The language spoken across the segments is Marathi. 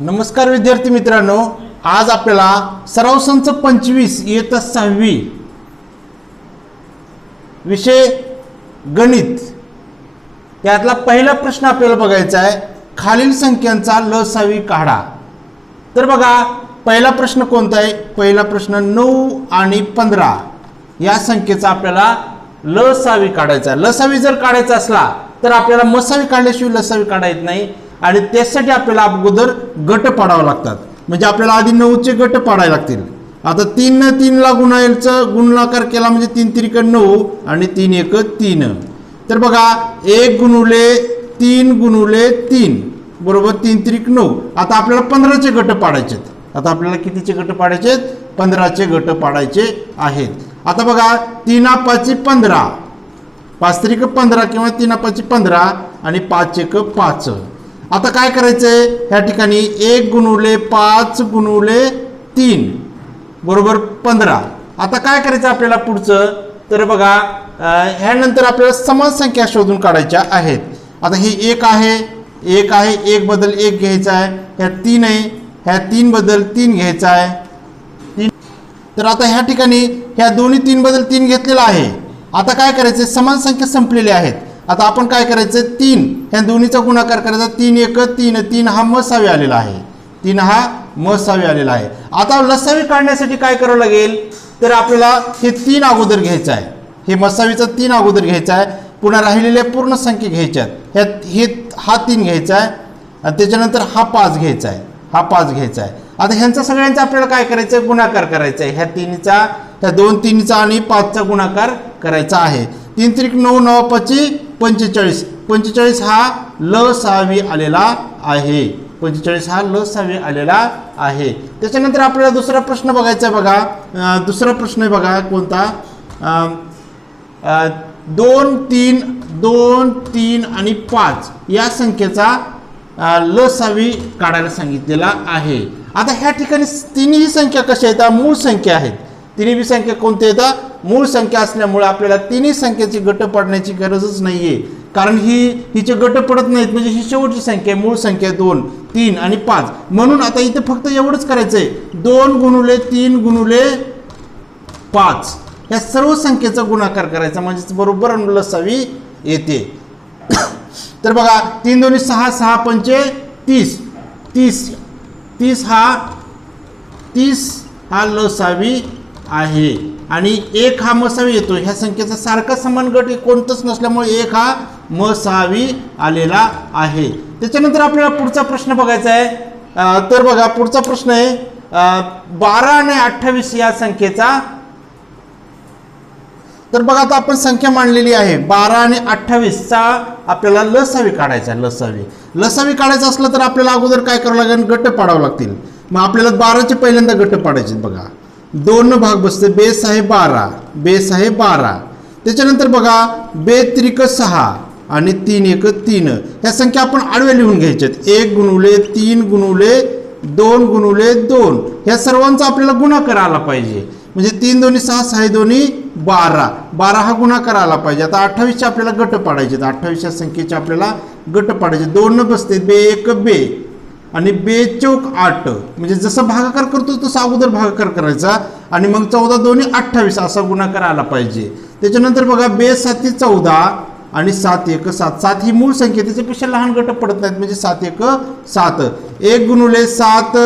नमस्कार विद्यार्थी मित्रांनो, आज आपल्याला सराव संच 25 इयत्ता 6वी विषय गणित यातला पहिला प्रश्न आपल्याला बघायचा आहे। खालील संख्यांचा लसावी काढा। तर बघा पहिला प्रश्न कोणता आहे? पहिला प्रश्न 9 आणि 15 या संख्येचा आपल्याला लसावी काढायचा आहे। लसावी जर काढायचा असला तर आपल्याला मसावी काढल्याशिवाय लसावी काढता येत नाही आणि त्यासाठी आपल्याला अगोदर गट पाडावे लागतात। म्हणजे आपल्याला आधी 9 चे गट पाडायला लागतील। आता 3 ने 3 ला गुणाकार केला म्हणजे 3 त्रिक 9 आणि 3 एक 3। तर बघा 1 गुणुले 3 गुणुले 3 बरोबर 3 त्रिक 9। आता आपल्याला 15 चे गट पाडायचे आहेत। आता आपल्याला कितीचे गट पाडायचे आहेत? 15 चे गट पाडायचे आहेत। आता बघा 3 5 15 5 त्रिक 15 किंवा 3 5 15 आणि 5 एक 5। आता काय करायचंय? ह्या ठिकाणी 1 गुणुले 5 गुणुले 3 बरोबर 15। आता काय करायचं आपल्याला पुढचं? तर बघा ह्यानंतर आपल्याला समान संख्या शोधून काढायच्या आहेत। आता ही 1 आहे 1 आहे 1 बदल 1 घ्यायचा आहे। ह्या 3 आहे ह्या 3 बदल 3 घ्यायचा आहे 3। तर आता ह्या ठिकाणी ह्या दोन्ही 3 बदल 3 घेतलेला आहे। आता काय करायचं? समान संख्या संपलेल्या आहेत। आता आपण काय करायचं? 3 ह्या दोन्हीचा गुणाकार करायचा। 3 एक 3 3 हा मसावी आलेला आहे। 3 हा मसावी आलेला आहे। आता लसावी काढण्यासाठी काय करावं लागेल? तर आपल्याला हे 3 अगोदर घ्यायचं आहे। हे मसावीचा 3 अगोदर घ्यायचा आहे। पुन्हा राहिलेल्या पूर्ण संख्या घ्यायच्या आहेत। हा 3 घ्यायचा आहे आणि त्याच्यानंतर हा 5 घ्यायचा आहे। हा 5 घ्यायचा आहे। आता ह्यांचा सगळ्यांचा आपल्याला काय करायचं? गुणाकार करायचा आहे। ह्या 3चा ह्या 2 3चा आणि 5चा गुणाकार करायचा आहे। 3 त्रिक 9 9 5 45 45 हा लसावी आलेला आहे। 45 हा लसावी आलेला आहे। त्याच्यानंतर आपल्याला दुसरा प्रश्न बघायचा आहे। बघा दुसरा प्रश्न आहे बघा कोणता? 2 3 2 3 आणि 5 या संख्येचा लसावी काढायला सांगितलेला आहे। आता ह्या ठिकाणी तिन्ही संख्या कशा आहेत? मूळ संख्या आहेत। तिन्ही संख्या कोणत्या आहेत? मूळ संख्या असल्यामुळे आपल्याला तिन्ही संख्येची गट पाडण्याची गरजच नाहीये, कारण हिचे गट पडत नाहीत। म्हणजे ही शेवटची संख्या मूळ संख्या 2 3 आणि 5 म्हणून आता इथे फक्त एवढंच करायचंय 2 गुणुले 3 गुणुले 5 या सर्व संख्येचा गुणाकार करायचा म्हणजे बरोबर लसावी येते। तर बघा 3 2 6 6 5 30 30 30 हा लसावी आहे आणि 1 हा मसावी येतो। ह्या संख्येचा सारखा समान गट कोणतंच नसल्यामुळे 1 हा मसावी आलेला आहे। त्याच्यानंतर आपल्याला पुढचा प्रश्न बघायचा आहे। तर बघा पुढचा प्रश्न आहे 12 आणि 28 या संख्येचा। तर बघा आता आपण संख्या मांडलेली आहे 12 आणि 28 चा आपल्याला लसावी काढायचा आहे। लसावी काढायचं असलं तर आपल्याला अगोदर काय करावं लागेल? गट पाडावं लागतील। मग आपल्याला 12 चे पहिल्यांदा गट पाडायचे। बघा 2 भाग बसते बेस आहे 12 त्याच्यानंतर बघा बे त्रिक 6 आणि 3 एक 3 ह्या संख्या आपण आडव्या लिहून घ्यायच्यात। 1 गुणुले 3 गुणुले 2 गुणुले 2 ह्या सर्वांचा आपल्याला गुणाकार आला पाहिजे। म्हणजे 3 2 6 6 2 12 हा गुणाकार आला पाहिजे। आता 28 चे आपल्याला गट पाडायचे। 28 या संख्येचे आपल्याला गट पाडायचे। 2 न बसते बे एक बे आणि बे चौक 8 म्हणजे जसं भागाकार करतो तसं अगोदर भागाकार करायचा आणि मग 14 2 28 असा गुणाकार आला पाहिजे। त्याच्यानंतर बघा बे 7 14 आणि 7 एक 7 7 ही मूळ संख्या त्याच्यापेक्षा लहान गट पडत नाहीत म्हणजे 7 एक 7 1 गुणुले 7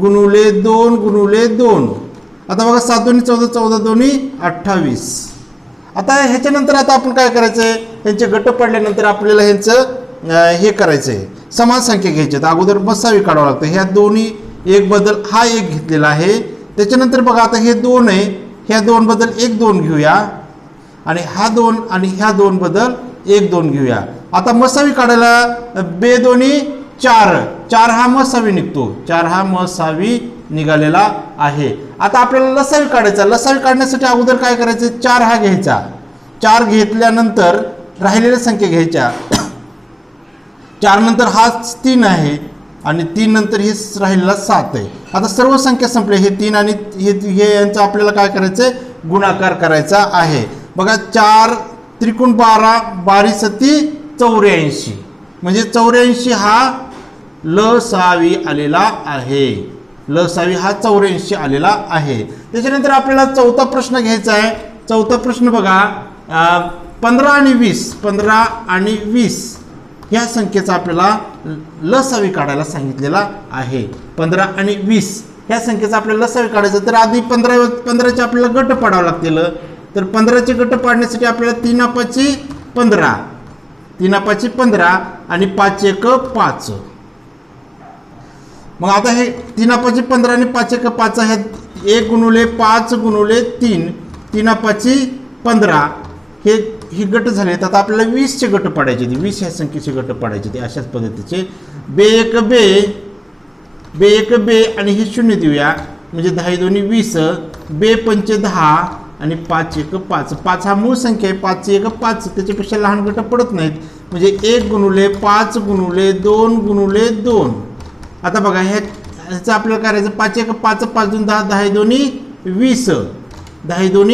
गुणुले 2 गुणुले 2। आता बघा 7 2 14 14 2 28। आता ह्याच्यानंतर आता आपण काय करायचंय? यांचे गट पडल्यानंतर आपल्याला ह्यांचं हे करायचंय समान संख्या घ्यायची। अगोदर मसावी काढावं लागतं। ह्या दोन्ही 1 बदल हा 1 घेतलेला आहे। त्याच्यानंतर बघा आता हे 2 आहे ह्या 2 बदल 1 2 घेऊया आणि हा 2 आणि ह्या 2 बदल 1 2 घेऊया। आता मसावी काढायला बे 2 4 हा मसावी निघतो। 4 हा मसावी निघालेला आहे। आता आपल्याला लसावी काढायचा। लसावी काढण्यासाठी अगोदर काय करायचं? 4 हा घ्यायचा। 4 घेतल्यानंतर राहिलेल्या संख्या घ्यायच्या। 4 नंतर हा 3 आहे आणि 3 नंतर हे राहिलेला 7 आहे। आता सर्व संख्या संपल्या। हे 3 आणि हे यांचा आपल्याला काय करायचंय? गुणाकार करायचा आहे। बघा 4 त्रिकोण 12 12 7 84 म्हणजे 84 हा लसावी आलेला आहे. लसावी हा 84 आलेला आहे. त्याच्यानंतर आपल्याला चौथा प्रश्न घ्यायचा आहे. चौथा प्रश्न बघा, 15 आणि 20, 15 आणि 20 या संख्येचा आपल्याला लसावी काढायला सांगितलेला आहे. 15 आणि 20 ह्या संख्येचा आपल्याला लसावी काढायचं. तर आधी 15चे आपल्याला गट पाडावं लागतील. तर 15चे गट पाडण्यासाठी आपल्याला 3 5 15, 3 5 15 आणि 5 1 5. मग आता हे 3 5 15 आणि 5 1 5 हे 1 गुणुले 5 गुणुले 3, 3 5 15 हे गट झाले. आता आपल्याला 20चे गट पाडायचे. 20 ह्या संख्येचे गट पाडायचे ते अशाच पद्धतीचे. बे 1 बे आणि हे 0 देऊया, म्हणजे 10 2 20, बे 5 10 आणि 5 1 5. 5 हा मूळ संख्या आहे. 5 1 5 त्याच्यापेक्षा लहान गट पडत नाहीत. म्हणजे 1 गुणुले 5 गुणुले 2 गुणुले 2. आता बघा ह्याचं आपल्याला करायचं 5 1 5, 5 2 10, 10 2 20, 10 2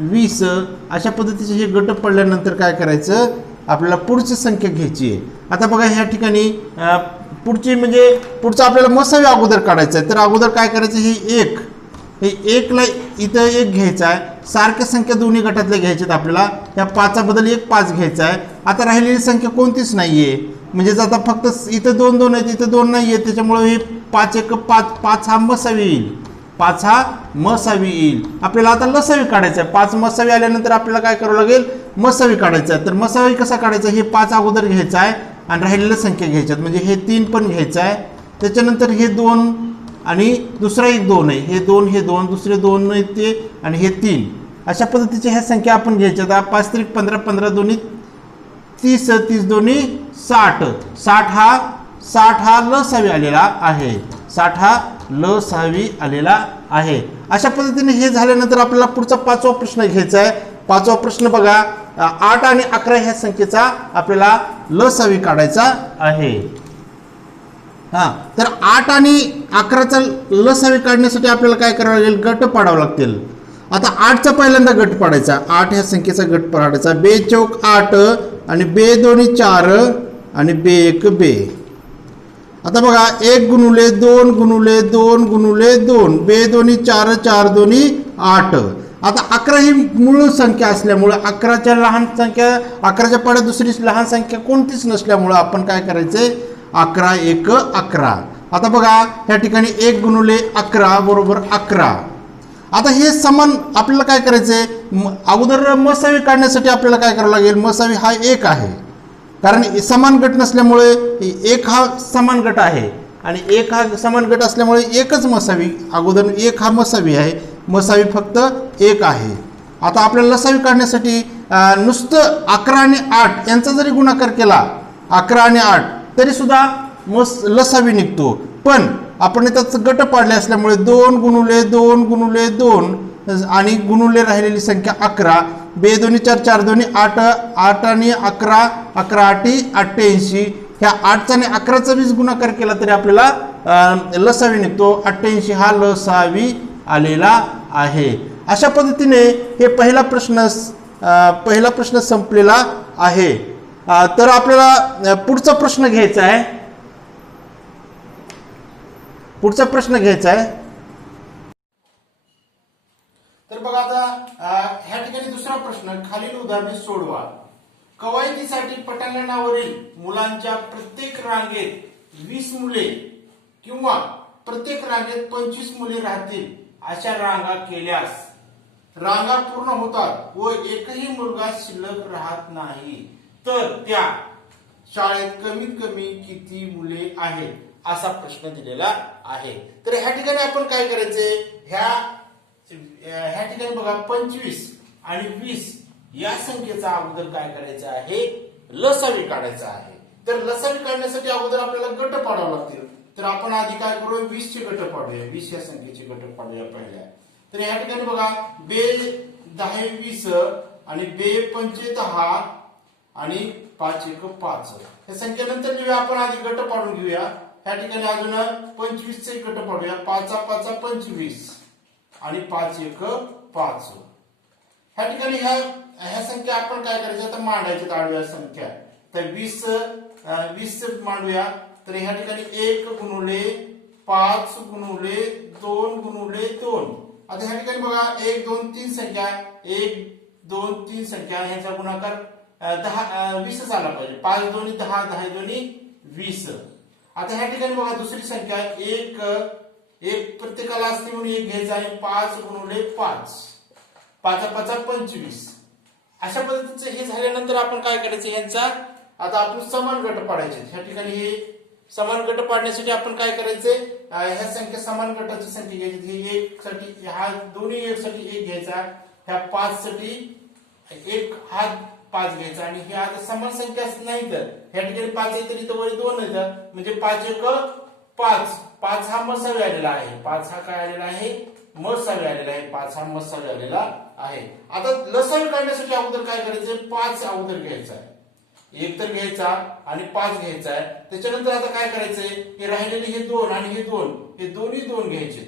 20. अशा पद्धतीचे हे गट पडल्यानंतर काय करायचं, आपल्याला पुढची संख्या घ्यायची आहे. आता बघा ह्या ठिकाणी पुढची म्हणजे पुढचं आपल्याला मसावी अगोदर काढायचं आहे. तर अगोदर काय करायचं, हे 1ला इथं 1 घ्यायचा आहे. सारख्या संख्या दोन्ही गटातल्या घ्यायच्यात आपल्याला. ह्या 5 बदल 1 5 घ्यायचा आहे. आता राहिलेली संख्या कोणतीच नाही आहे, म्हणजे आता फक्त इथं 2 2 आहेत, इथं 2 नाही आहे. त्याच्यामुळे हे 5 1 5, 5 हा मसावी येईल. 5 हा मसावी येईल. आपल्याला आता लसावी काढायचं आहे. 5 मसावी आल्यानंतर आपल्याला काय करावं लागेल, मसावी काढायचं आहे. तर मसावी कसा काढायचा, हे 5 अगोदर घ्यायचं आहे आणि राहिलेल्या संख्या घ्यायच्यात. म्हणजे हे 3 पण घ्यायचं आहे. त्याच्यानंतर हे 2 आणि दुसरा एक 2 आहे. हे 2 हे 2, दुसरे 2 आहेत ते, आणि हे 3. अशा पद्धतीच्या ह्या संख्या आपण घ्यायच्या. 5 3 15, 15 2 30, 30 2 60. 60 हा लसावी आलेला आहे. 60 हा लसावी आलेला आहे. अशा पद्धतीने हे झाल्यानंतर आपल्याला पुढचा 5वा प्रश्न घ्यायचा आहे. 5वा प्रश्न बघा, 8 आणि 11 ह्या संख्येचा आपल्याला लसावी काढायचा आहे. तर 8 आणि 11चा लसावी काढण्यासाठी आपल्याला काय करावं लागेल, गट पाडावं लागतील. आता 8चा पहिल्यांदा गट पाडायचा. 8 ह्या संख्येचा गट पाडायचा. बे चौक 8 आणि बे 2 4 आणि बे 1 बे. आता बघा 1 गुणुले 2 गुणुले 2 गुणुले 2, बे 2 4 4 2 8. आता 11 ही मूळ संख्या असल्यामुळे 11च्या लहान संख्या, 11च्या पाड्यात दुसरी लहान संख्या कोणतीच नसल्यामुळं आपण काय करायचंय, 11 1 11. आता बघा ह्या ठिकाणी 1 गुणुले 11 बरोबर 11. आता हे समान आपल्याला काय करायचंय, अगोदर मसावी काढण्यासाठी आपल्याला काय करावं लागेल, मसावी हा 1 आहे. कारण समान गट नसल्यामुळे 1 हा समान गट आहे आणि 1 हा समान गट असल्यामुळे एकच मसावी, अगोदर 1 हा मसावी आहे, मसावी फक्त 1 आहे. आता आपल्याला लसावी काढण्यासाठी नुसतं 11 आणि 8 यांचा जरी गुणाकार केला, 11 आणि 8, तरी सुद्धा लसावी निघतो. पण आपण त्याच गट पाडले असल्यामुळे 2 गुणुले 2 गुणुले 2 आणि गुणुले राहिलेली संख्या 11, बे 2 4 4 2 8, 8 आणि 11 11 8 88. ह्या 8चा आणि 11चा वीज गुणाकार केला तरी आपल्याला लसावी निघतो. 88 हा लसावी आलेला आहे. अशा पद्धतीने हे पहिला प्रश्न संपलेला आहे. तर आपल्याला पुढचा प्रश्न घ्यायचा आहे. तर बघा आता ह्या ठिकाणी दुसरा प्रश्न, खालील उदाहरणे सोडवा. कवायतीसाठी पटांगणावरील मुलांच्या प्रत्येक रांगेत 20 मुले किंवा प्रत्येक रांगेत 25 मुले राहतील अशा रांगा केल्यास रांगा पूर्ण होतात व एकही मुलगा शिल्लक राहत नाही, तर त्या शाळेत कमीत कमी किती मुले आहेत, असा प्रश्न दिलेला आहे. तर ह्या ठिकाणी आपण काय करायचे, ह्या ठिकाणी बघा 25 आणि 20 या संख्येचा अगोदर काय करायचं आहे, लसावी काढायचा आहे. तर लसावी काढण्यासाठी अगोदर आपल्याला गट पाडावे लागतील. तर आपण आधी काय करूया, 20 चे गट पाडूया. 20 या संख्येचे गट पाडूया पहिल्या. तर ह्या ठिकाणी बघा बे 10 20 आणि बे 5 10 आणि 5 1 5. या संख्येनंतर जेव्हा आपण आधी गट पाडून घेऊया. ह्या ठिकाणी अजून 25 चे गट पाडूया. 5 5 25 आणि 5 1 5. ह्या ठिकाणी ह्या संख्या आपण काय करायच्या, आता मांडायच्या आडव्या संख्या. तर 20 मांडूया. तर ह्या ठिकाणी 1 गुणुले 5 गुणुले 2 गुणुले 2. आता ह्या ठिकाणी बघा 1 2 3 संख्या 1 2 3 संख्या ह्याचा गुणाकार 20 झाला पाहिजे. 5 2 10 10 2 20. आता ह्या ठिकाणी बघा दुसरी संख्या 1 प्रत्येकाला असते म्हणून 1 घ्यायचा आणि 5 गुणुले 5 5 5 25. अशा पद्धतीचं हे झाल्यानंतर आपण काय करायचं यांचा आता आपण समान गट पाडायचे. ह्या ठिकाणी हे समान गट पाडण्यासाठी आपण काय करायचंय ह्या संख्या समान गटाची संख्या घ्यायची. हे 1 साठी हा दोन्ही 1 साठी 1 घ्यायचा, ह्या 5 साठी 1 हा 5 घ्यायचा आणि हे आता समान संख्या नाही तर ह्या ठिकाणी 5 आहे तर इथं वर 2 येतं म्हणजे 5 1 5. 5 हा मसावी आलेला आहे. 5 हा काय आलेला आहे मसावी आलेला आहे. 5 हा मसावी आलेला आहे. आता लसावी काढण्यासाठी अगोदर काय करायचं 5 अगोदर घ्यायचा आहे. 1 तर घ्यायचा आणि 5 घ्यायचा आहे. त्याच्यानंतर आता काय करायचंय हे राहिलेले हे 2 आणि हे 2 हे दोन्ही 2 घ्यायचे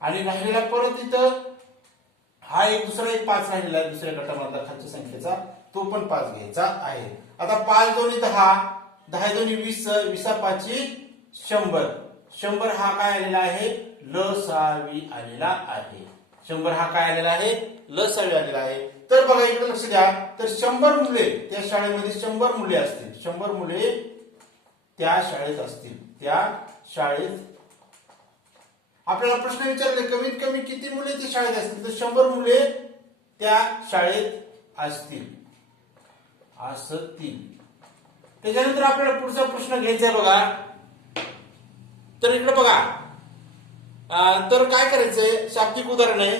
आणि राहिलेला परत इथं हा एक दुसरा एक 5 राहिलेला आहे दुसऱ्या गटामधला खालच्या संख्येचा तो पण 5 घ्यायचा आहे. आता 5 2 10 10 2 20 20 5 100. 100 हा काय आलेला आहे लसावी आलेला आहे. 100 हा काय आलेला आहे लसावी आलेला आहे. तर बघा इकडे लक्ष द्या तर 100 मुले त्या शाळेमध्ये 100 मुले असतील. 100 मुले त्या शाळेत असतील. त्या शाळेत आपल्याला प्रश्न विचारले कमीत कमी किती मुले त्या शाळेत असतील तर 100 मुले त्या शाळेत असतील असतील. त्याच्यानंतर आपल्याला पुढचा प्रश्न घ्यायचा आहे बघा. तर इकडे बघा तर काय करायचंय शाब्दिक उदाहरण आहे.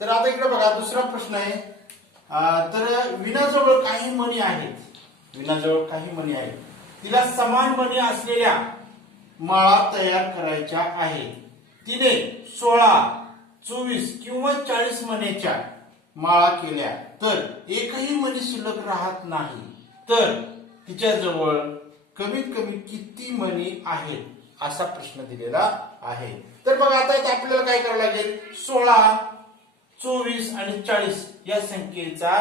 तर आता इकडे बघा दुसरा प्रश्न आहे. तर विनाजवळ काही मणी आहेत. विनाजवळ काही मणी आहेत. तिला समान मणी असलेल्या माळा तयार करायच्या आहेत. तिने 16 24 किंवा 40 मण्याच्या माळा केल्या तर एकही मणी शिल्लक राहत नाही तर तिच्याजवळ कमीत कमी किती मणी आहेत असा प्रश्न दिलेला आहे. तर बघा आता आपल्याला काय करावं लागेल 16 24 आणि 40 या संख्येचा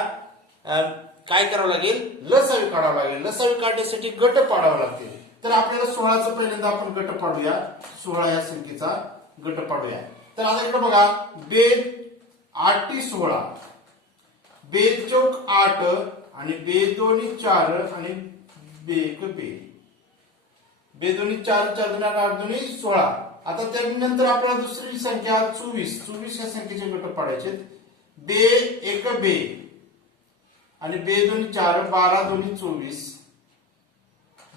काय करावं लागेल लसावी काढावं लागेल. लसावी काढण्यासाठी गट पाडावे लागतील. तर आपल्याला 16चा पहिल्यांदा आपण गट पाडूया. 16 या संख्येचा गट पाडूया. तर आता इकडे बघा बेद 8 16 बेद चौक 8 आणि बेद दोन्ही 4 आणि बेक बेद दोन्ही 4 4 2 8 दोन्ही 16. आता त्यानंतर आपल्याला दुसरी संख्या 24 24 या संख्येचे गट पाडायचे. बे 1 बे आणि बे दोन्ही 4 12 दोन्ही 24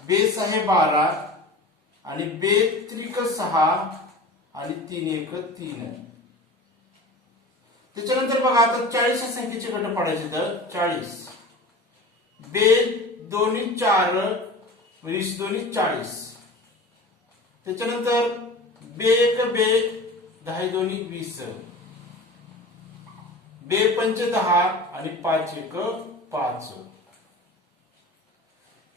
बे 6 12 आणि बे त्रिक 6 आणि 3 1 3. त्याच्यानंतर बघा आता 40 या संख्येचे गट पाडायचे. तर 40 बे दोन्ही 4 20 दोन्ही 40. त्याच्यानंतर बे 1 बे 10 दोन्ही 20 बे 5 10 आणि 5 1 5.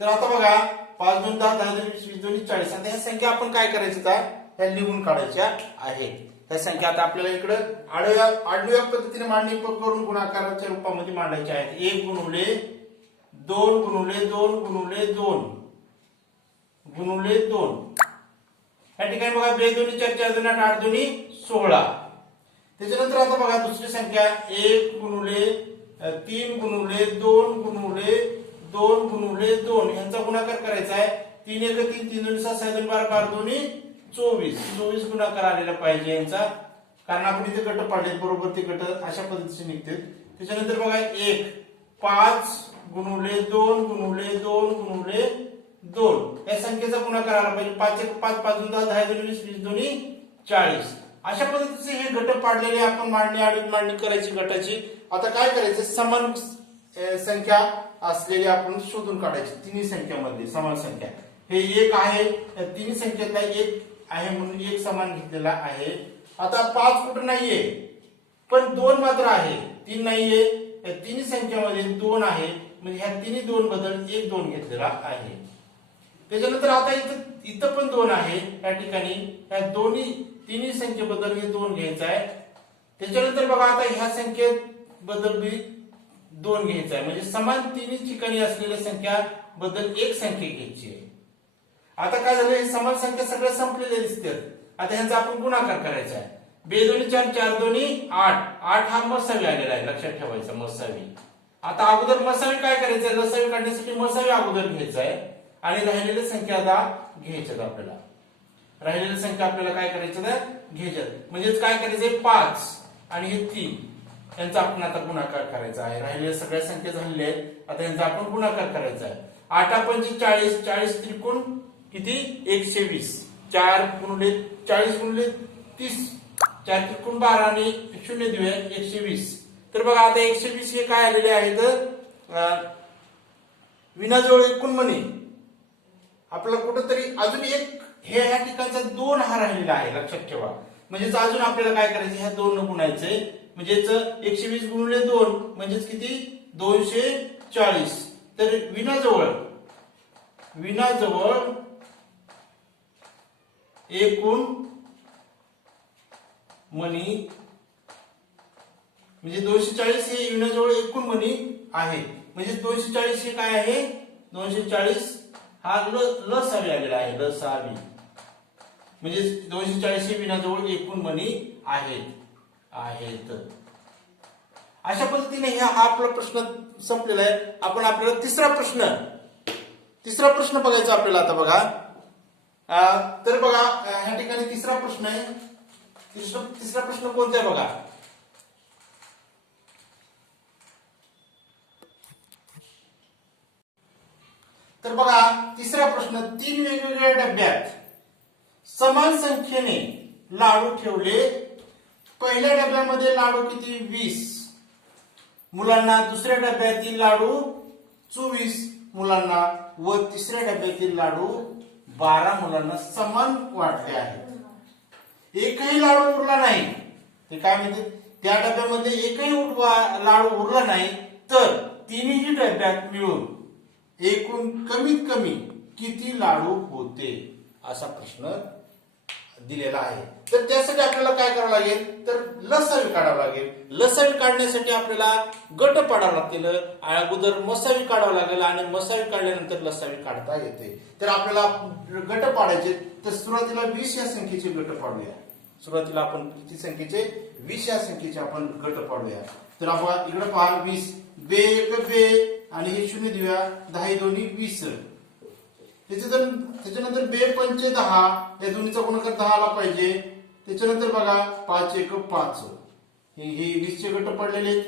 तर आता बघा 5 2 10 10 20 दोन्ही 40. आता ह्या संख्या आपण काय करायचं त्या लिहून काढायच्या आहेत. ह्या संख्या आता आपल्याला इकडे आडव्या पद्धतीने मांडणी करून गुणाकाराच्या रूपामध्ये मांडायच्या आहेत. 1 गुणुले 2 गुणुले 2 गुणुले 2 गुणुले 2. या ठिकाणी बघा 2 दोन्ही 4 4 दोन्ही 8 दोन्ही 16. त्याच्यानंतर आता बघा दुसरी संख्या 1 गुणुले 3 गुणुले 2 गुणुले 2 गुणुले 2 यांचा गुणाकार करायचा आहे. 3 1 3 3 2 7 6 2 12 12 दोन्ही 24 24 गुणाकार आलेला पाहिजे यांचा. कारण आपण इथे गट पाडले बरोबर ते गट अशा पद्धतीने निघते. त्याच्यानंतर बघा 1 5 गुणुले 2 गुणुले 2 गुणुले 2 या संख्येचा गुणाकार आला पाहिजे. 5 1 5 5 2 10 10 20 20 दोन्ही 40. अशा पद्धतीचे हे गट पाडलेले आपण मांडणी आडवी मांडणी करायची गटाची. आता काय करायचं समान संख्या असलेली आपण शोधून काढायची. तिन्ही संख्यामध्ये समान संख्या हे 1 आहे. या तिन्ही संख्येतला 1 आहे म्हणून 1 समान घेतलेला आहे. आता 5 कुठं नाहीये पण 2 मात्र आहे. 3 नाहीये. या तिन्ही संख्यामध्ये 2 आहे म्हणजे ह्या तिन्ही 2 बदल 1 2 घेतलेला आहे. त्याच्यानंतर आता इथं पण 2 आहे. या ठिकाणी या तिन्ही संख्येबद्दल हे 2 घ्यायचं आहे. त्याच्यानंतर बघा आता ह्या संख्येबद्दल 2 घ्यायचा आहे. म्हणजे समान तिन्ही ठिकाणी असलेल्या संख्या बद्दल एक संख्या घ्यायची आहे. आता काय झालं, हे समान संख्या सगळ्या संपलेल्या दिसतात. आता ह्यांचा आपण गुणाकार करायचा आहे. 2 दोन्ही 4, 4 दोन्ही 8, 8 हा मसावी आलेला आहे, लक्षात ठेवायचा मसावी. आता अगोदर मसावी काय करायचंय, लसावी काढण्यासाठी मसावी अगोदर घ्यायचा आहे आणि राहिलेल्या संख्या आता घ्यायच्यात आपल्याला. राहिलेल्या संख्या आपल्याला काय करायचं तर घ्यायच्यात. म्हणजेच काय करायचंय, 5 आणि हे 3 यांचा आपण आता गुणाकार करायचा आहे. राहिलेल्या सगळ्या संख्या झालेल्या आहेत, आता यांचा आपण गुणाकार करायचा आहे. 8 पंचे 40, 40 त्रिकोण किती 120, 4 गुणिले 40 गुणिले 30, 4 त्रिकोण 12 आणि 0 देऊया 120. तर बघा आता 120 हे काय आलेले आहेत, विनाजवळ एकूण म्हणे. आपल्याला कुठंतरी अजून एक हे ह्या ठिकाणचा 2 हा राहिलेला आहे, लक्षात ठेवा. म्हणजेच अजून आपल्याला काय करायचं, ह्या 2 न गुणायचंय. म्हणजेच 120 गुणिले 2 म्हणजेच किती 240. तर विनाजवळ एकूण मनी म्हणजे 240 हे विनाजवळ एकूण मनी आहे. म्हणजे 240 हे काय आहे, 240 हा लसावी आलेला आहे, लसावी. म्हणजे 240 हे विनाजवळ एकूण मनी आहेत. अशा पद्धतीने हा आपला प्रश्न संपलेला आहे. आपण आपल्याला तिसरा प्रश्न बघायचा आपल्याला. आता बघा, तर बघा ह्या ठिकाणी तिसरा प्रश्न आहे. तिसरा प्रश्न कोणता आहे बघा. तर बघा तिसरा प्रश्न, 3 वेगवेगळ्या डब्यात समान संख्येने लाडू ठेवले. पहिल्या डब्यामध्ये लाडू किती 20 मुलांना, दुसऱ्या डब्यातील लाडू 24 मुलांना व तिसऱ्या डब्यातील लाडू 12 मुलांना समान वाटले आहेत. एकही लाडू उरला नाही. ते काय म्हणते, त्या डब्यामध्ये एकही लाडू उरला नाही तर तिन्ही डब्यात मिळून एकूण कमीत कमी किती लाडू होते, असा प्रश्न दिलेला आहे. तर त्यासाठी आपल्याला काय करावं लागेल, तर लसावी काढावं लागेल. लसावी काढण्यासाठी आपल्याला गट पाडावं लागतील. अगोदर मसावी काढावं लागेल आणि मसावी काढल्यानंतर लसावी काढता येते. तर आपल्याला गट पाडायचे. तर सुरुवातीला 20 या संख्येचे गट पाडूया. सुरुवातीला आपण किती संख्येचे, 20 या संख्येचे आपण गट पाडूया. तर आपण इकडे पहा 20, बे एक बे आणि हे 0 देऊया, 10 दोन्ही 20. त्याच्यानंतर बे पंचे 10, या दोन्हीचा गुणाकार 10 आला पाहिजे. त्याच्यानंतर बघा 5 एक 5, हे 20 चे गट पडलेले.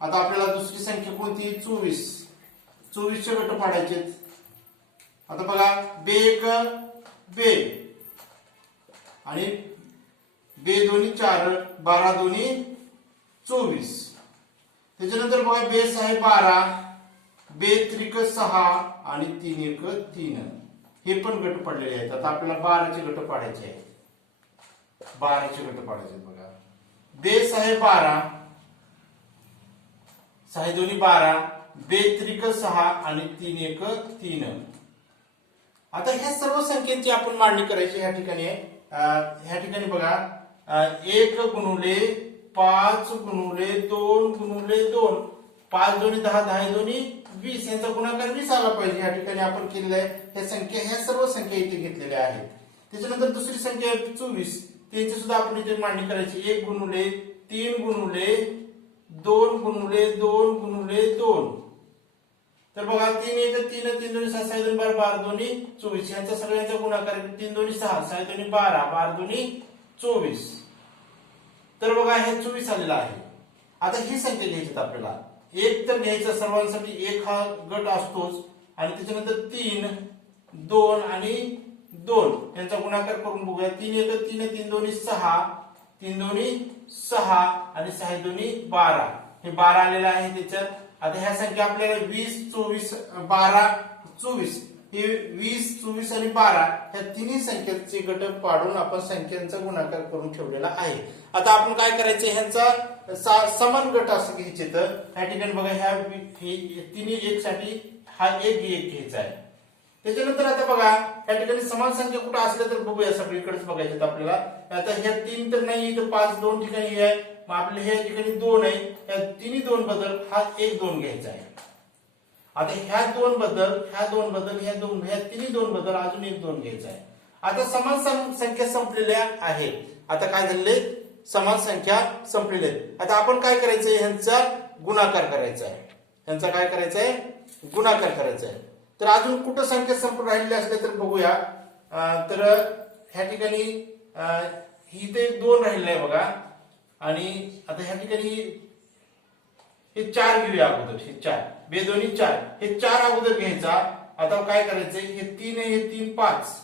आता आपल्याला दुसरी संख्या कोणती, 24. 24 चे गट पाडायचे. आता बघा बे एक बे आणि बे दोन्ही 4, 12 दोन्ही 24. त्याच्यानंतर बघा बे 6 12, बे त्रिक 6 आणि 3 एक 3. हे पण गट पडलेले आहेत. आता आपल्याला 12 चे गट पाडायचे आहेत. 12 चे गट पाडायचे बघा. बे 6 12, 6 दोन्ही 12, बे त्रिक 6 आणि 3 एक 3. आता ह्या सर्व संख्येची आपण मांडणी करायची ह्या ठिकाणी आहे. ह्या ठिकाणी बघा 1 गुणुले 5 गुणुले 2 गुणुले 2, 5 दोन्ही 10, 10 दोन्ही 20 यांचा गुणाकार 20 आला पाहिजे. या ठिकाणी आपण केलेला आहे. ह्या सर्व संख्या इथे घेतलेल्या आहेत. त्याच्यानंतर दुसरी संख्या 24, त्यांची सुद्धा आपण इथे मांडणी करायची. 1 गुणुले 3 गुणुले 2 गुणुले 2 गुणुले 2. तर बघा 3 एक 3, 3 दोन्ही 6, 6 दोन्ही 12, 12 दोन्ही 24 यांचा सगळ्यांचा गुणाकार 3 दोन्ही 6, 6 दोन्ही 12, 12 दोन्ही 24. तर बघा हे 24 आलेला आहे. आता ही संख्या घ्यायची आपल्याला. एक तर घ्यायचा, सर्वांसाठी एक हा गट असतोच. आणि त्याच्यानंतर 3 2 आणि 2 यांचा गुणाकार करून बघूया. 3 एक 3, 3 दोन्ही 6, 3 दोन्ही 6 आणि 6 दोन्ही 12, हे 12 आलेलं आहे त्याच्यात. आता ह्या संख्या आपल्याला 20 24 12 24, हे 20 24 आणि 12 ह्या तिन्ही संख्येचे गट पाडून आपण संख्यांचा गुणाकार करून ठेवलेला आहे. आता आपण काय करायचं, ह्यांचा समान गट असं घ्यायचे. तर ह्या ठिकाणी बघा ह्या तिन्ही एक साठी हा एक घ्यायचा आहे. त्याच्यानंतर आता बघा या ठिकाणी समान संख्या कुठं असल्या तर बघूया, सगळीकडेच बघायचं आपल्याला. आता ह्या 3 तर नाही, इथं 5 2 ठिकाणी आहे, मग आपल्या ह्या ठिकाणी 2 आहे, या तिन्ही 2 बद्दल हा 1 2 घ्यायचा आहे. आता ह्या 2 बद्दल, ह्या 2 बद्दल, ह्या तिन्ही 2 बद्दल अजून 1 2 घ्यायचा आहे. आता समान संख्या संपलेल्या आहेत. आता काय झाले, समान संख्या संपलेल्या आहेत. आता आपण काय करायचंय, ह्यांचा गुणाकार करायचा आहे. ह्यांचा काय करायचा आहे, गुणाकार करायचा आहे. तर अजून कुठं संख्या संपून राहिलेल्या असल्या तर बघूया. तर ह्या ठिकाणी ही इथे 2 राहिलेलं आहे बघा, आणि आता ह्या ठिकाणी हे 4 घेऊया अगोदर. हे 4 बे दोन्ही 4, हे 4 अगोदर घ्यायचा. आता काय करायचंय, हे 3 आहे, हे 3 5,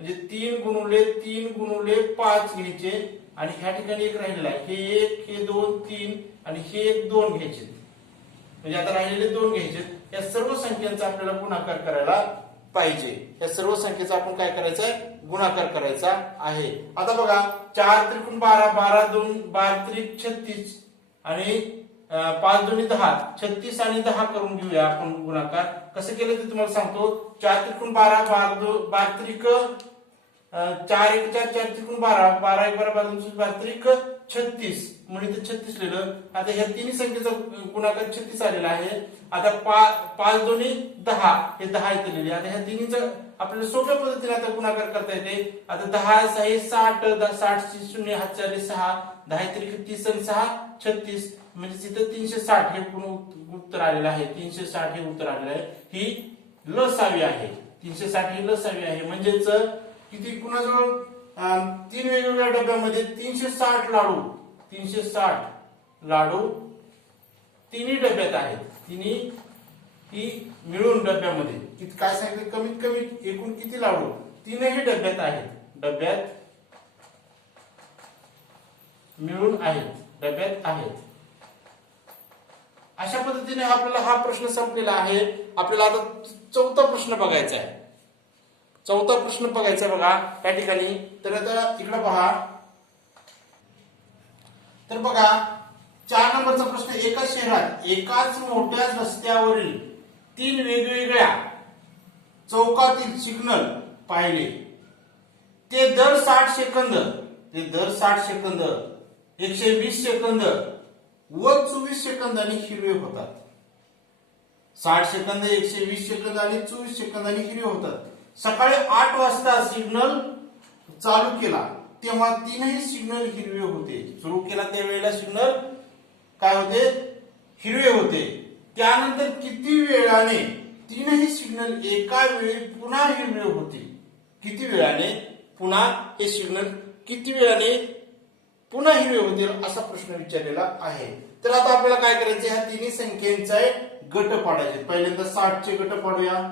म्हणजे 3 गुणुले 3 गुणुले 5 घ्यायचे, आणि ह्या ठिकाणी 1 राहिलेला आहे, हे 1 हे 2 3 आणि हे 1 2 घ्यायचे. म्हणजे आता राहिलेले 2 घ्यायचे. या सर्व संख्यांचा आपल्याला गुणाकार करायला पाहिजे. या सर्व संख्येचा आपण काय करायचं आहे, गुणाकार करायचा आहे. आता बघा 4 त्रिकोण 12, 12 2 12 त्रिक 36, आणि 5 2 10, 36 आणि 10 करून घेऊया आपण गुणाकार. कसं केलं ते तुम्हाला सांगतो. 4 त्रिकोण 12, 12 त्रिक 4 1 4, 4 त्रिकोण 12, 12 1 12, 12 त्रिक 36, म्हणजे ते 36 लिहिलं. आता ह्या तिन्ही संख्येचा गुणाकार 36 आलेला आहे. आता 5 2 10, हे 10 इथे लिहिले. आता ह्या तिन्हीचा आपल्याला सोप्या पद्धतीने आता गुणाकार करता येते. आता 10 6 60, 60 0 हात चाले 6, 10 त्रिक 30 आणि 6 36, म्हणजे तिथं 360 हे उत्तर आलेलं आहे. 360 हे उत्तर आलेलं आहे. ही लसावी आहे. 360 ही लसावी आहे. म्हणजेच किती, कुणाजवळ 3 वेगवेगळ्या डब्यामध्ये 360 लाडू, 360 लाडू तिन्ही डब्यात आहेत. तिन्ही ही मिळून डब्यामध्ये किती, काय सांगितलं, कमीत कमी एकूण किती लाडू तीनही डब्यात आहेत, डब्यात मिळून आहेत, डब्यात आहेत. अशा पद्धतीने आपल्याला हा प्रश्न संपलेला आहे. आपल्याला आता चौथा प्रश्न बघायचा आहे. चौथा प्रश्न बघायचा आहे बघा या ठिकाणी. तर आता इकडे पहा. तर बघा 4 नंबरचा प्रश्न. एकाच शहरात एकाच मोठ्या रस्त्यावरील 3 वेगवेगळ्या चौकातील सिग्नल पाहिले. ते दर 60 सेकंद, 120 सेकंद व 24 सेकंदांनी हिरवे होतात. 60 सेकंद, 120 सेकंद आणि 24 सेकंदांनी हिरवे होतात. सकाळी 8 वाजता सिग्नल चालू केला तेव्हा 3ही सिग्नल हिरवे होते. सुरू केला त्यावेळेला सिग्नल काय होते, हिरवे होते. त्यानंतर किती वेळाने 3ही सिग्नल एका वेळी पुन्हा हिरवे होते. किती वेळाने पुन्हा हे सिग्नल किती वेळाने पुन्हा हिरवे होतील असा प्रश्न विचारलेला आहे. तर आता आपल्याला काय करायचे, ह्या तिन्ही संख्यांचा गट पाडायचे. पहिल्यांदा 60 चे गट पाडूया.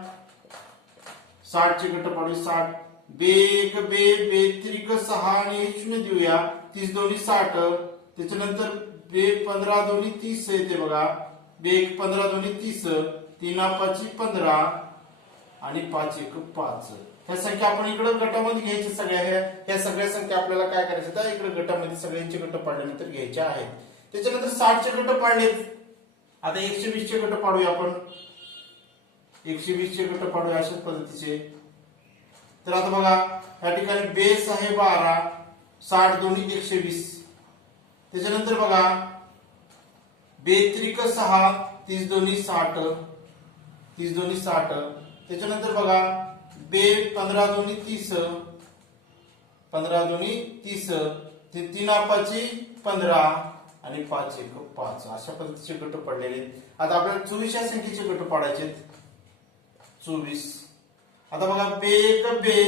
60 चे गट पाडू. 60 बे 1 बे त्रिक 6 आणि 0 देऊया. 30 दोन्ही 60. त्याच्यानंतर बे 15 दोन्ही 30 येते बघा. बे 1 15 दोन्ही 30, 3 5 15 आणि 5 1 5. ह्या संख्या आपण इकडे गटामध्ये घ्यायच्या सगळ्या. ह्या सगळ्या संख्या आपल्याला काय करायचं तर इकडे गटामध्ये सगळ्यांचे गट पाडल्यानंतर घ्यायच्या आहेत. त्याच्यानंतर 60 चे गट पाडले. आता 120 चे गट पाडूया आपण. 120 चे गट पाडूया अशाच पद्धतीचे. तर आता बघा या ठिकाणी बेस आहे 12, 60 दोन्ही 120. त्याच्यानंतर बघा बेत्रिक 6, 30 दोन्ही 60, 30 दोन्ही 60. त्याच्यानंतर बघा बे 15 दोन्ही 30, 15 दोन्ही 30, ते 3 5 15 आणि 5 1 5 अशा पद्धतीचे गट पडलेले. आता आपल्याला 24 या संख्येचे गट पाडायचे. 24. आता बघा बे 1 बे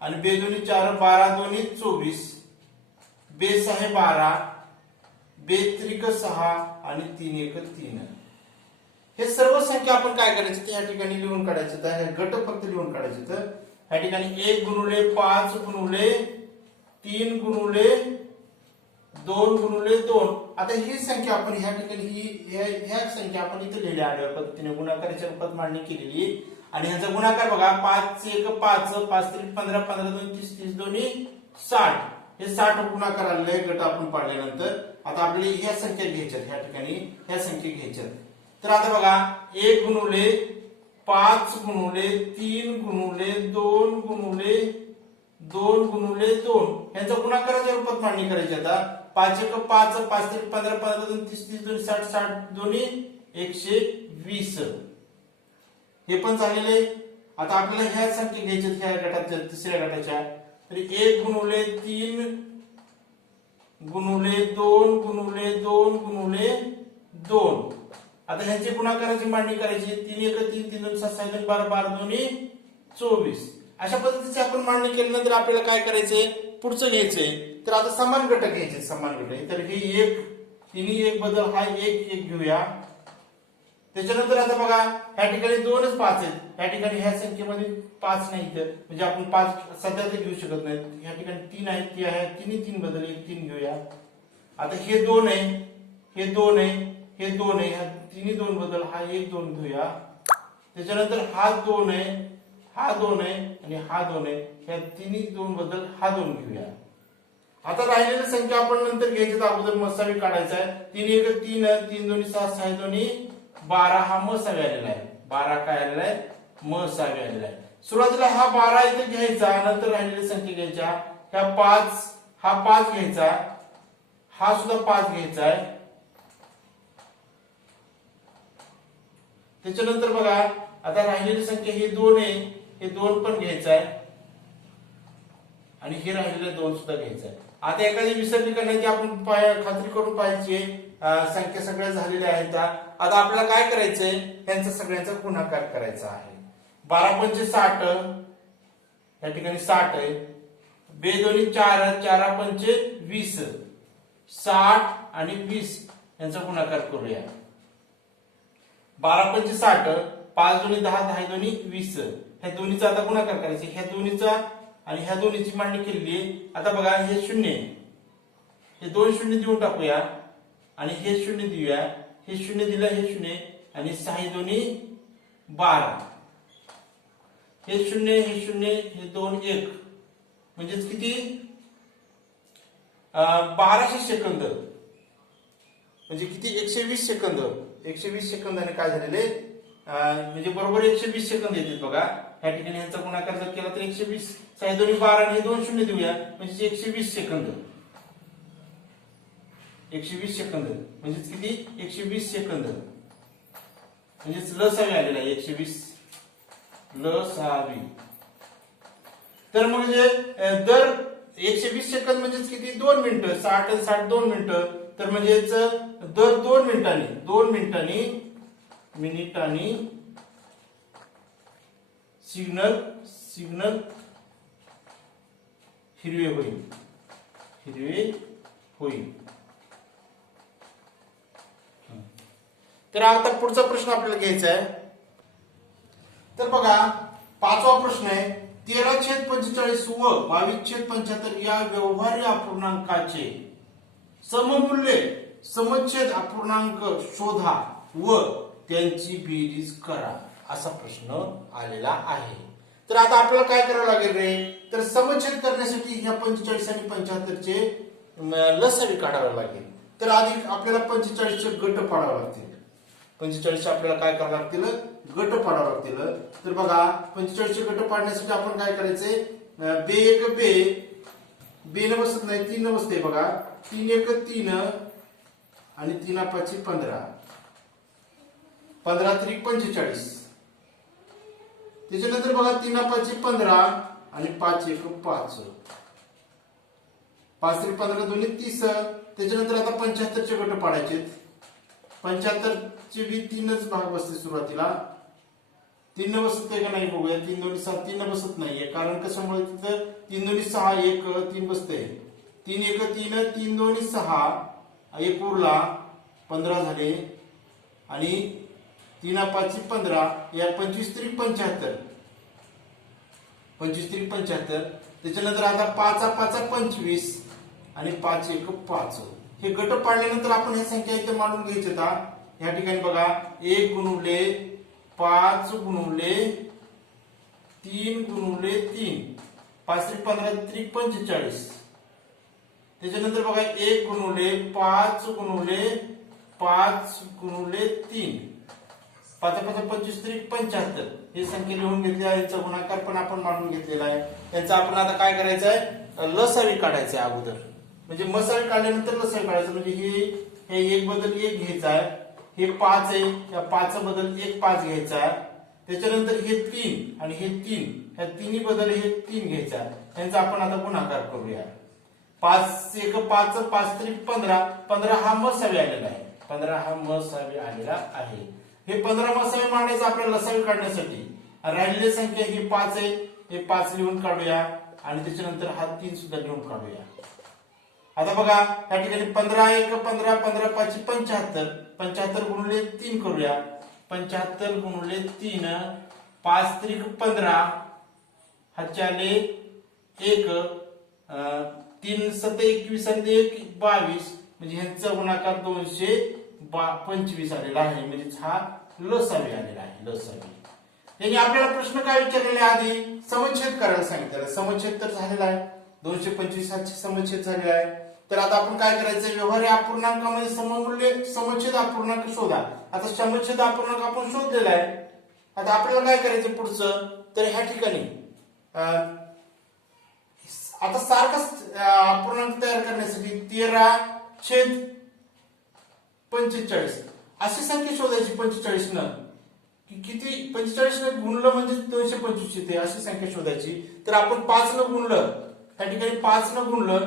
आणि बे दोन्ही 4, 12 दोन्ही 24. बेस आहे 12, बे त्रिक 6 आणि 3 1 3. हे सर्व संख्या आपण काय करायचे ते या ठिकाणी लिहून काढायचे. तर हे गट फक्त लिहून काढायचे. तर या ठिकाणी 1 गुणुले 5 गुणुले 3 गुणुले 2 गुणुले 2. आता ही संख्या आपण ह्या ठिकाणी ह्या संख्या आपण इथे लिहिल्या आडव्या पद्धतीने गुणाकाराच्या रूपात मांडणी केलेली. आणि ह्याचा गुणाकार बघा 5 1 5, 5 3 15, 15 2 30, 30 दोन्ही 60. हे 60 गुणाकार आलेले गट आपण पाडल्यानंतर आता आपल्याला ह्या संख्या घ्यायच्यात. ह्या ठिकाणी ह्या संख्या घ्यायच्यात. तर आता बघा 1 गुणुले 5 गुणुले 3 गुणुले 2 गुणुले 2 गुणुले 2 यांचा गुणाकाराच्या रूपात मांडणी करायची. आता 5 1 5 5 3 15 15 2 30 30 2 60 60 दोन्ही 120 हे पण झालेले. आता आपल्याला ह्या संख्या घ्यायच्या ह्या गटाच्या तिसऱ्या गटाच्या. तरी 1 गुणुले 3 गुणुले 2 गुणुले 2 गुणुले 2. आता ह्यांची गुणाकाराची मांडणी करायची. 3 1 3 3 2 7 7 12 12 दोन्ही 24. अशा पद्धतीची आपण मांडणी केल्यानंतर आपल्याला काय करायचंय, पुढचं घ्यायचंय. तर आता समान गट घ्यायचे, समान गट. तर हे एक तिन्ही एक बदल हा एक एक घेऊया. त्याच्यानंतर आता बघा ह्या ठिकाणी 2च 5 आहेत, ह्या ठिकाणी ह्या संख्येमध्ये 5 नाही, तर म्हणजे आपण 5 सध्या तर घेऊ शकत नाही. ह्या ठिकाणी 3 आहेत, ती आहे तिन्ही 3 बदल एक 3 घेऊया. आता हे 2 आहे, हे 2 आहे, हे 2 आहे, ह्या तिन्ही 2 बदल हा 1 2 घेऊया. त्याच्यानंतर हा 2 आहे, हा 2 आहे आणि हा 2 आहे, ह्या तिन्ही 2 बदल हा 2 घेऊया. आता राहिलेली संख्या आपण नंतर घ्यायची, अगोदर मसावी काढायचा आहे. 3 1 3 3 2 6 6 दोन्ही 12 हा मसावी आलेला आहे. 12 काय आलेला आहे, मसावी आलेला आहे. सुरुवातीला हा 12 इथे घ्यायचा, नंतर राहिलेली संख्या घ्यायच्या. ह्या 5 हा 5 घ्यायचा, हा सुद्धा 5 घ्यायचा आहे. त्याच्यानंतर बघा आता राहिलेली संख्या ही 2 आहे, हे 2 पण घ्यायचं आहे आणि हे राहिलेले 2 सुद्धा घ्यायचं आहे. आता एखादी विसरली का नाही ती आपण खात्री करून पाहिजे. संख्या सगळ्या झालेल्या आहेत. आता आपल्याला काय करायचंय, यांचा सगळ्यांचा गुणाकार करायचा आहे. 12 पंचे 60, या ठिकाणी 60 आहे. 2 दोन्ही 4 4 पंचे 20, 60 आणि 20 यांचा गुणाकार करूया. 12 पंचे 60, 5 दोन्ही 10 10 दोन्ही 20. ह्या दोन्हीचा आता गुणाकार करायचा. ह्या दोन्हीचा आणि ह्या दोन्हीची मांडणी केलेली आहे. आता बघा हे 0, हे 2 शून्य देऊन टाकूया आणि हे 0 देऊया. हे 0 दिलं, हे 0 आणि 6 दोन्ही 12. हे 0 हे 0 हे 2 1 म्हणजेच किती 1200 सेकंद, म्हणजे किती 120 सेकंद. 120 सेकंदाने काय झालेले म्हणजे बरोबर 120 सेकंद येतील. बघा या ठिकाणी ह्यांचा गुणाकार जर केला तर 120, 6 दोन्ही 12 आणि हे 2 शून्य देऊया म्हणजे 120 सेकंद. 120 सेकंद म्हणजेच किती 120 सेकंद म्हणजेच लसावी आलेला आहे 120 लसावी. तर म्हणजे दर 120 सेकंद म्हणजेच किती 2 मिनिटं. 60 आणि 60 2 मिनिटं. तर म्हणजेच दर 2 मिनिटांनी मिनिटांनी सिग्नल हिरवे होईल. तर आता पुढचा प्रश्न आपल्याला घ्यायचा आहे. तर बघा 5वा प्रश्न आहे. 13/45 व 22/75 या व्यवहार्य अपूर्णांकाचे सममूल्य समच्छेद अपूर्णांक शोधा व त्यांची बेरीज करा, असा प्रश्न आलेला आहे. तर आता आपल्याला काय करावं लागेल रे, तर समच्छेद करण्यासाठी ह्या 45 आणि 75 चे लसावी काढावे लागेल. तर आधी आपल्याला 45 चे गट पाडावे लागतील. 45 आपल्याला काय करावं लागतील, गट पाडावे लागतील. तर बघा 45 चे गट पाडण्यासाठी आपण काय करायचंय, बे एक बे न बसत नाही 3 न बसते. बघा 3 1 3 आणि 3 5 15, 15 3 45. त्याच्यानंतर बघा 3 5 15 आणि 5 1 5, 5 3 15 दोन्ही 30. त्याच्यानंतर आता 75 चे गट पाडायचे. 75 चे बी 3च भाग बसते सुरुवातीला. 3 न बसत आहे का नाही बघूया. 3 दोन्ही 7 3 न बसत नाहीये, कारण कशामुळे तिथं 3 दोन्ही 6 1 3 बसते. 3 1 3 3 दोन्ही 6 1 उरला 15 झाले आणि 3 5 15 या 25 3 75, 25 3 75. त्याच्यानंतर आता 5 5 25 आणि 5 1 5. हे गट पाडल्यानंतर आपण हे संख्या इथे मांडून घ्यायचे. या ठिकाणी बघा 1 गुणुले 5 गुणुले 3 गुणुले 3, 5 3 15 3 45. त्याच्यानंतर बघा 1 गुणुले 5 गुणुले 5 गुणुले 3, 5 5 25 3 75. ही संख्या लिहून घेतली आहे, यांचा गुणाकार पण आपण मांडून घेतलेला आहे. यांचा आपण आता काय करायचं आहे, लसावी काढायचं आहे अगोदर. म्हणजे मसावी काढल्यानंतर लसावी काढायचं. म्हणजे हे एक बदल एक घ्यायचा आहे, हे 5 आहे, या 5 बदल एक 5 घ्यायचा आहे. त्याच्यानंतर हे 3 आणि हे 3, ह्या तिन्ही बदल हे 3 घ्यायचा. यांचा आपण आता गुणाकार करूया. 5 1 5 5 3 15, 15 हा मसावी आलेला आहे. 15 हा मसावी आलेला आहे. हे 15 मसावी मांडायचं आपल्याला लसावी काढण्यासाठी. राहिलेली संख्या ही 5 आहे, हे 5 लिहून काढूया आणि त्याच्यानंतर हा 3 सुद्धा लिहून काढूया. आता बघा या ठिकाणी 15 1 15, 15 5 75, 75 गुणिले 3 करूया. 75 गुणिले 3, 5 3 15, हातचे आले 1, 3 7 21 आणि 1 22, म्हणजे ह्यांचा गुणाकार 225 आलेला आहे. म्हणजे हा लसावी आलेला आहे. लसावी. त्यांनी आपल्याला प्रश्न काय विचारलेला आधी समच्छेद करायला सांगितलेला. समच्छेद तर झालेला आहे. 225 चे समच्छेद झाले आहे. तर आता आपण काय करायचं, व्यवहार्य अपूर्णांकामध्ये सममूल्य समच्छेद अपूर्णांक शोधा. आता समच्छेद अपूर्णांक आपण शोधलेला आहे. आता आपल्याला काय करायचं पुढचं, तर ह्या ठिकाणी आता सारखाच अपूर्णांक तयार करण्यासाठी 13/45 अशी संख्या शोधायची. 45 न किती, 45 न गुणलं म्हणजे 225 येते, अशी संख्या शोधायची. तर आपण 5 न गुणलं, त्या ठिकाणी 5 न गुणलं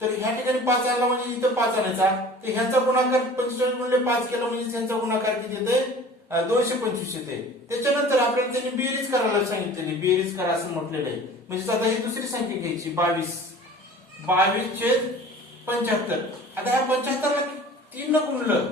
तर ह्या ठिकाणी 5 आणला म्हणजे इथं 5 आणायचा. तर ह्यांचा गुणाकार 45 गुणिले 5 केला म्हणजे ह्यांचा गुणाकार किती येते, 225 येते. त्याच्यानंतर आपल्याला त्यांनी बेरीज करायला सांगितलेली. बेरीज करा असं म्हटलेलं आहे. म्हणजे आता ही दुसरी संख्या घ्यायची 22, 22/75. आता ह्या 75 ला 3 न गुणलं,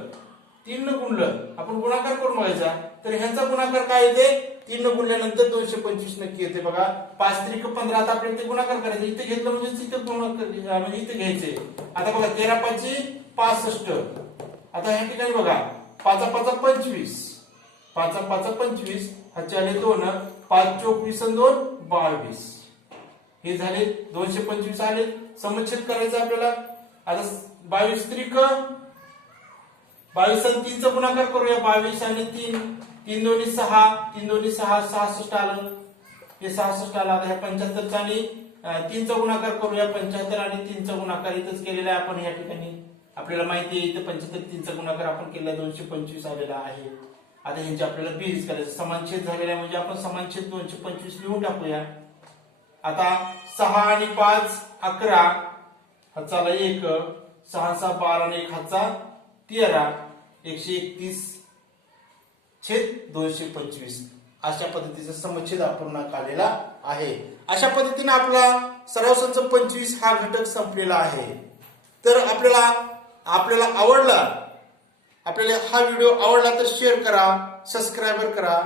3 न गुणलं आपण गुणाकार करून बघायचा. तर ह्यांचा गुणाकार काय येते, 3 न गुणल्यानंतर 225 नक्की येते. बघा 5 3 15, आता आपल्याला ते गुणाकार करायचं. इथे घेतलं म्हणजे इथे गुणाकार म्हणजे इथे घ्यायचे. आता बघा 13 5 65. आता ह्या ठिकाणी बघा 5 5 25, 5 5 25, हातचे आले 2, 5 24 आणि 2 22. हे झाले 225 आले. समच्छेद करायचं आपल्याला. आता 22 त्रिक 22 आणि 3 चा गुणाकार करूया. 22 आणि 3, 3 दोन्ही 6, 3 दोन्ही 6, 66 आलं. हे 66 आलं. आता ह्या 75 चा आणि 3 चा गुणाकार करूया. 75 आणि 3 चा गुणाकार इथंच केलेला आहे आपण. या ठिकाणी आपल्याला माहिती आहे इथं 75 3 चा गुणाकार आपण केला, 225 आलेला आहे. आता ह्यांची आपल्याला बेरीज करायची. समानछेद झालेला आहे म्हणजे आपण समानछेद 225 लिहून टाकूया. आता 6 आणि 5 11, हातचा 1, 6 6 12 आणि 1 हातचा 13, 131 छेद 225. अशा पद्धतीचा समच्छेद अपूर्णांक आलेला आहे. अशा पद्धतीने आपला सराव संच 25 हा घटक संपलेला आहे. तर आपल्याला आवडला, आपल्याला हा व्हिडिओ आवडला तर शेअर करा, सबस्क्राईब करा.